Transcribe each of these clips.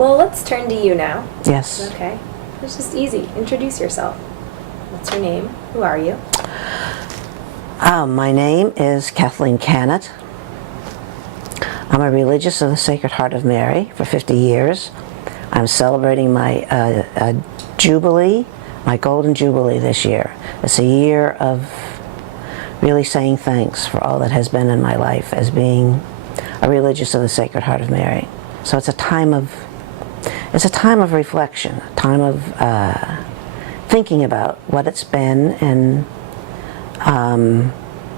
Well, let's turn to you now. Yes. Okay. It's just easy. Introduce yourself. What's your name? Who are you? My name is Kathleen Kanet. I'm a religious of the Sacred Heart of Mary for 50 years. I'm celebrating my Jubilee, my Golden Jubilee this year. It's a year of really saying thanks for all that has been in my life as being a religious of the Sacred Heart of Mary. So it's a time of reflection, a time of thinking about what it's been and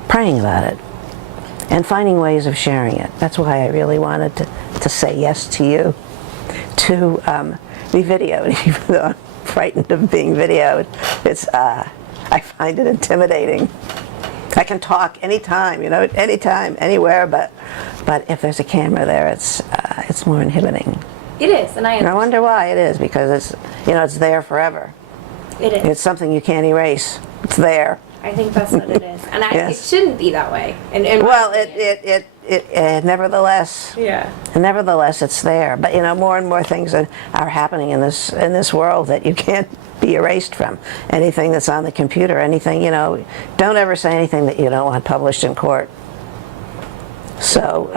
praying about it and finding ways of sharing it. That's why I really wanted to say yes to you, to be videoed, even though I'm frightened of being videoed. I find it intimidating. I can talk anytime, anytime, anywhere, but if there's a camera there, it's more inhibiting. It is, and I wonder why it is, because it's there forever. It is. It's something you can't erase. It's there. I think that's what it is, and Yes. it shouldn't be that way. Well, it nevertheless. Yeah. Nevertheless, it's there. But more and more things are happening in this world that you can't be erased from. Anything that's on the computer, anything, don't ever say anything that you don't want published in court. So,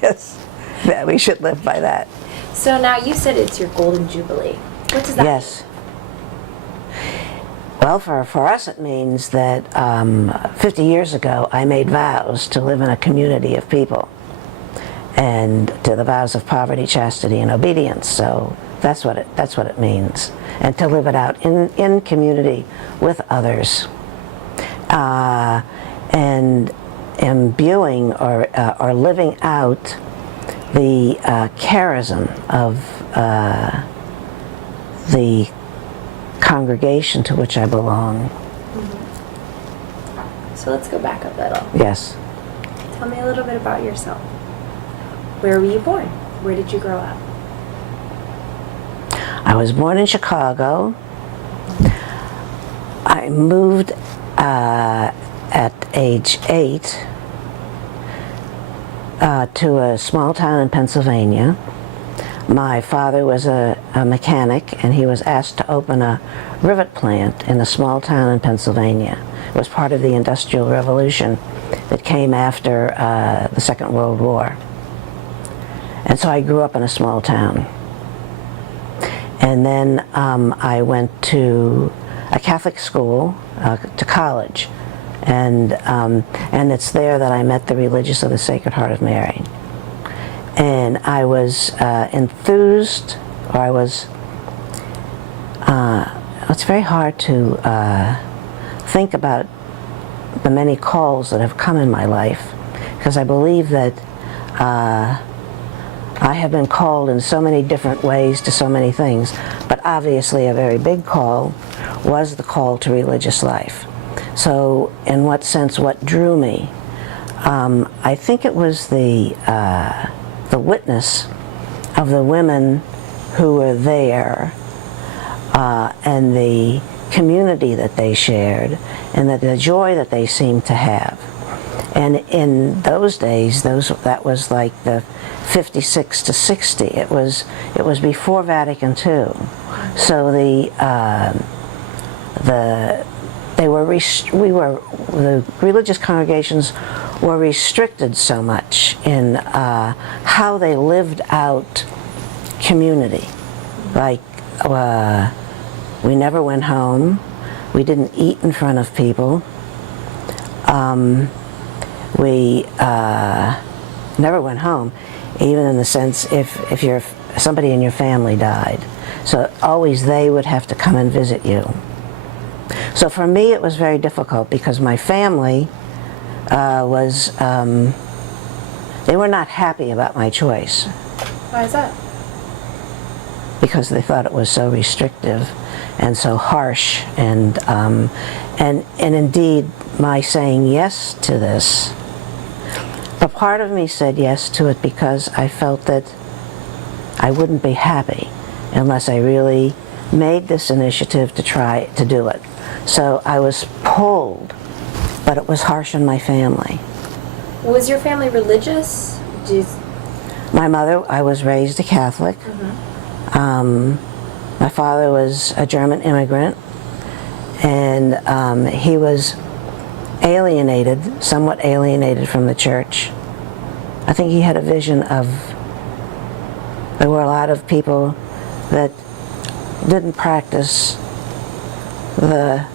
yes, yeah, we should live by that. So now you said it's your Golden Jubilee. What does that Yes. Well, for us it means that 50 years ago I made vows to live in a community of people, and to the vows of poverty, chastity, and obedience. So that's what it means, and to live it out in community with others, and imbuing or living out the charism of the congregation to which I belong. Mm-hmm. So let's go back a little. Yes. Tell me a little bit about yourself. Where were you born? Where did you grow up? I was born in Chicago. I moved at age 8 to a small town in Pennsylvania. My father was a mechanic, and he was asked to open a rivet plant in a small town in Pennsylvania. It was part of the Industrial Revolution that came after the Second World War. And so I grew up in a small town. And then I went to a Catholic school, to college. And it's there that I met the religious of the Sacred Heart of Mary. And I was enthused, or I was, it's very hard to think about the many calls that have come in my life, because I believe that I have been called in so many different ways to so many things, but obviously a very big call was the call to religious life. So in what sense, what drew me? I think it was the witness of the women who were there, and the community that they shared, and the joy that they seemed to have. And in those days, that was like the 56 to 60. It was before Vatican II. So the religious congregations were restricted so much in how they lived out community. Like, we never went home. We didn't eat in front of people. We never went home, even in the sense if somebody in your family died. So always they would have to come and visit you. So for me it was very difficult, because my family they were not happy about my choice. Why is that? Because they thought it was so restrictive and so harsh, and indeed my saying yes to this. But part of me said yes to it because I felt that I wouldn't be happy unless I really made this initiative to try to do it. So I was pulled, but it was harsh on my family. Was your family religious? My mother, I was raised a Catholic. Mm-hmm. My father was a German immigrant, and he was somewhat alienated from the church. I think he had a vision of, there were a lot of people that didn't practice the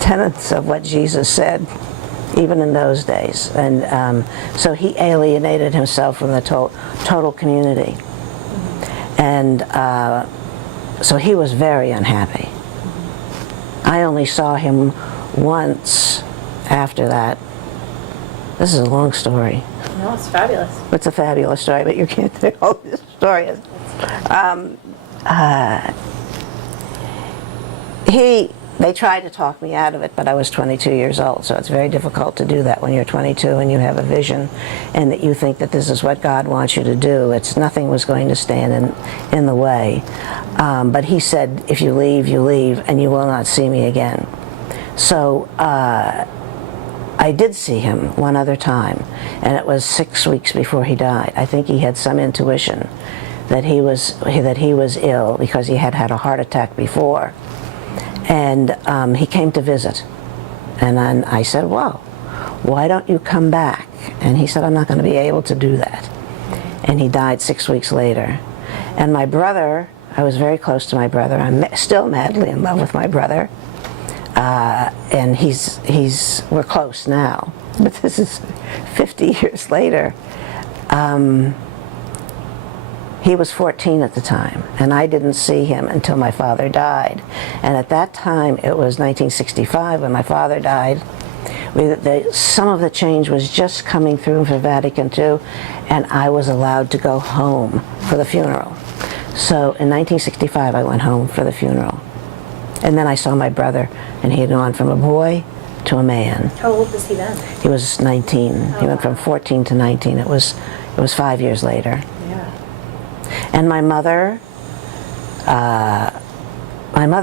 tenets of what Jesus said, even in those days. And so he alienated himself from the total community. And so he was very unhappy. I only saw him once after that. This is a long story. No, it's fabulous. It's a fabulous story, but you can't tell all this story is. They tried to talk me out of it, but I was 22 years old, so it's very difficult to do that when you're 22 and you have a vision and that you think that this is what God wants you to do. Nothing was going to stand in the way. But he said, if you leave, and you will not see me again. So I did see him one other time, and it was 6 weeks before he died. I think he had some intuition that he was ill because he had had a heart attack before. And he came to visit. And then I said, well, why don't you come back? And he said, I'm not going to be able to do that. And he died 6 weeks later. And my brother, I was very close to my brother. I'm still madly in love with my brother. And we're close now. But this is 50 years later. He was 14 at the time, and I didn't see him until my father died. And at that time, it was 1965 when my father died. Some of the change was just coming through for Vatican II, and I was allowed to go home for the funeral. So in 1965, I went home for the funeral. And then I saw my brother, and he had gone from a boy to a man. How old was he then? He was 19. He went from 14 to 19. It was 5 years later. Yeah. And my mother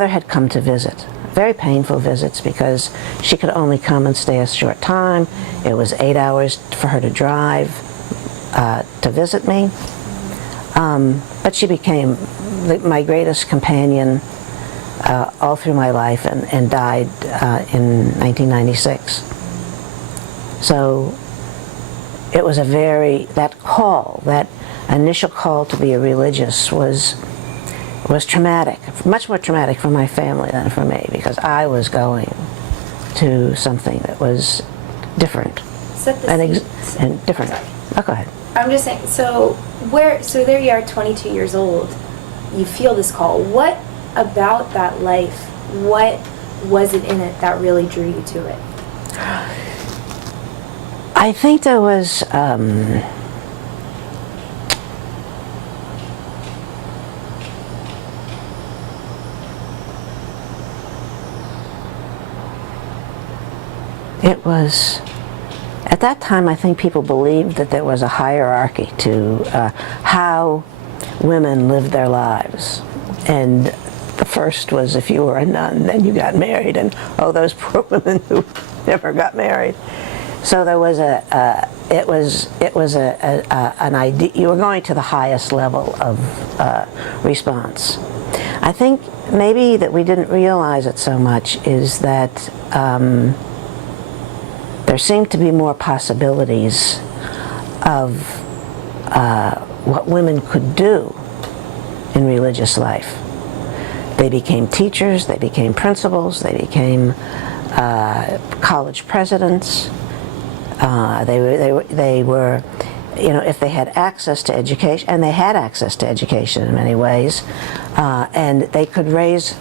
had come to visit. Very painful visits because she could only come and stay a short time. It was 8 hours for her to drive to visit me. But she became my greatest companion all through my life and died in 1996. So it was that initial call to be a religious was traumatic, much more traumatic for my family than for me, because I was going to something that was different and different. Sorry. Oh, go ahead. I'm just saying, so there you are, 22 years old, you feel this call. What about that life, what was it in it that really drew you to it? I think there was it was, at that time, I think people believed that there was a hierarchy to how women lived their lives. And the first was if you were a nun, then you got married, and those poor women who never got married. So there was an idea, you were going to the highest level of response. I think maybe that we didn't realize it so much is that there seemed to be more possibilities of what women could do in religious life. They became teachers, they became principals, they became college presidents. They were, if they had access to education, and they had access to education in many ways, and they could raise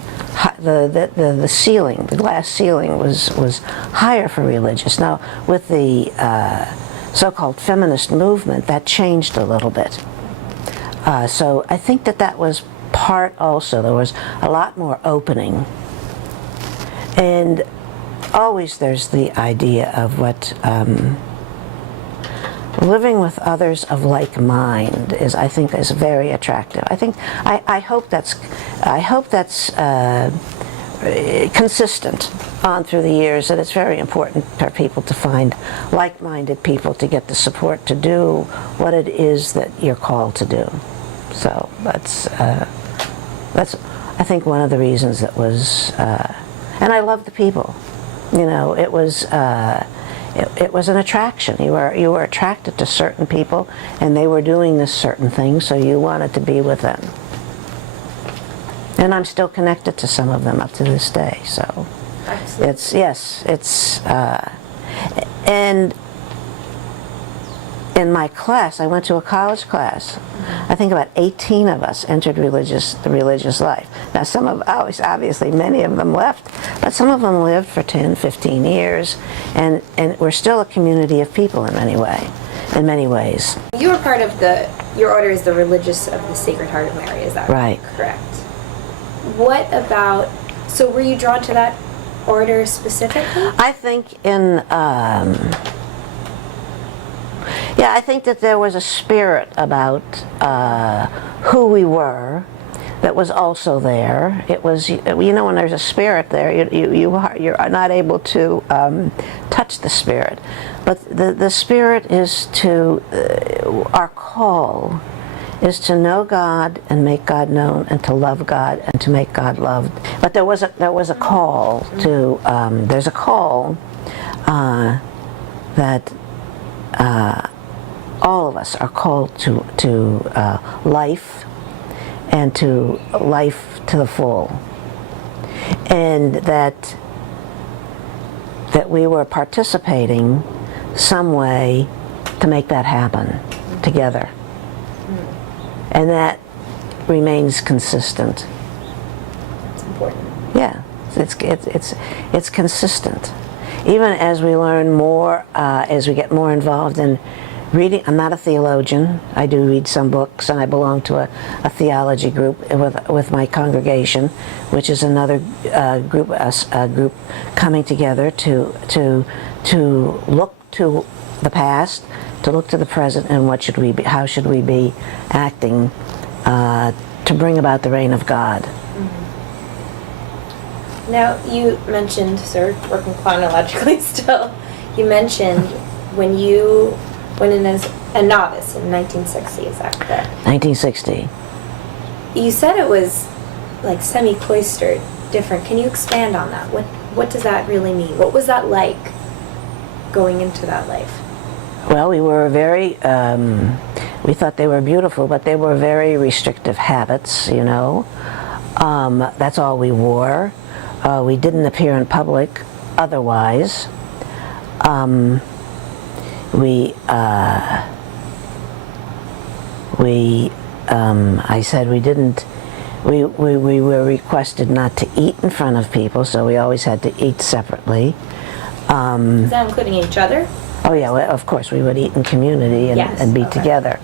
the ceiling, the glass ceiling was higher for religious. Now, with the so-called feminist movement, that changed a little bit. So I think that was part also. There was a lot more opening. And always there's the idea of what living with others of like mind is, I think, is very attractive. I hope that's consistent on through the years, that it's very important for people to find like-minded people to get the support to do what it is that you're called to do. So that's I think one of the reasons it was, and I love the people. You know, it was an attraction. You were attracted to certain people, and they were doing this certain thing, so you wanted to be with them. And I'm still connected to some of them up to this day. So Absolutely. And in my class, I went to a college class. I think about 18 of us entered the religious life. Now, obviously many of them left, but some of them lived for 10, 15 years, and we're still a community of people in many ways. You were part of your order is the Religious of the Sacred Heart of Mary, is that Right. correct? What about, so were you drawn to that order specifically? I think I think that there was a spirit about who we were that was also there. It was, you know, when there's a spirit there, you're not able to touch the spirit. But the spirit is to, our call is to know God and make God known, and to love God and to make God loved. But there was a call to, there's a call that all of us are called to life, and to life to the full, and that we were participating some way to make that happen together, and that remains consistent. It's important. Yeah, it's consistent. Even as we learn more, as we get more involved in reading. I'm not a theologian. I do read some books, and I belong to a theology group with my congregation, which is another group coming together to look to the past, to look to the present, and how should we be acting to bring about the reign of God. Mm-hmm. Now, you mentioned, sir, working chronologically still, you mentioned when you went in as a novice in 1960, is that correct? 1960. You said it was like semi-cloistered, different. Can you expand on that? What does that really mean? What was that like, going into that life? Well, we were very, we thought they were beautiful, but they were very restrictive habits, you know. That's all we wore. We didn't appear in public otherwise. I said we were requested not to eat in front of people, so we always had to eat separately. Is that including each other? Oh yeah, well, of course we would eat in community and be together.